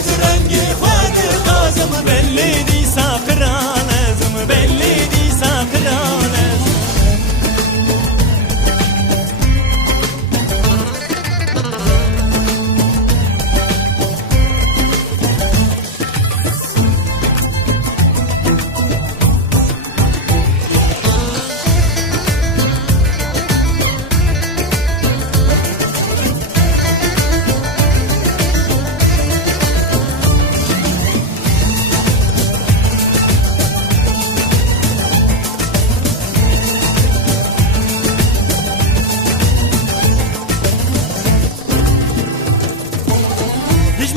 از رنگ خود قازم بلی دی ساقرانزم بلی دی ساقرانزم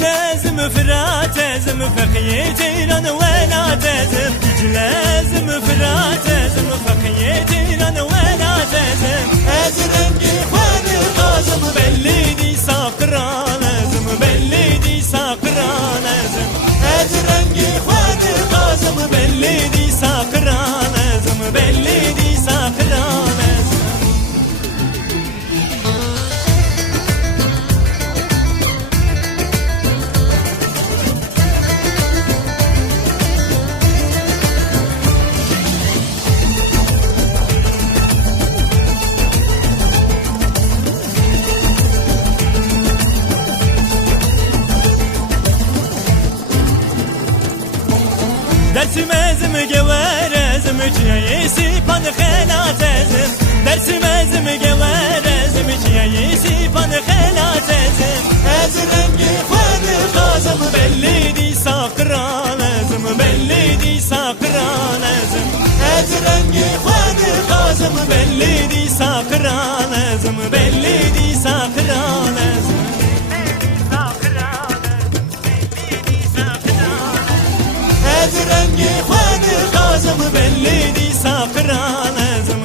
لازم فرات لازم فقيه جيران ولا تزم لازم فرات لازم فقيه جيران ولا تزم از رنگ خود قازم بلی دی ساقران لازم بلی دی ساقران لازم از رنگ خود قازم بلی دی ساقران لازم بلی دی ساقران لازم درسم ازم جوارزم چیسی پان خلاتزم درسم ازم جوارزم چیسی پان خلاتزم از رنگ خود قازم بلی دی ساقرانزم بلی دی ساقرانزم از رنگ خود قازم بلی دی ساقرانزم بلی دی ساقرانزم از رنگ خود قازم بلی دی ساقرانزم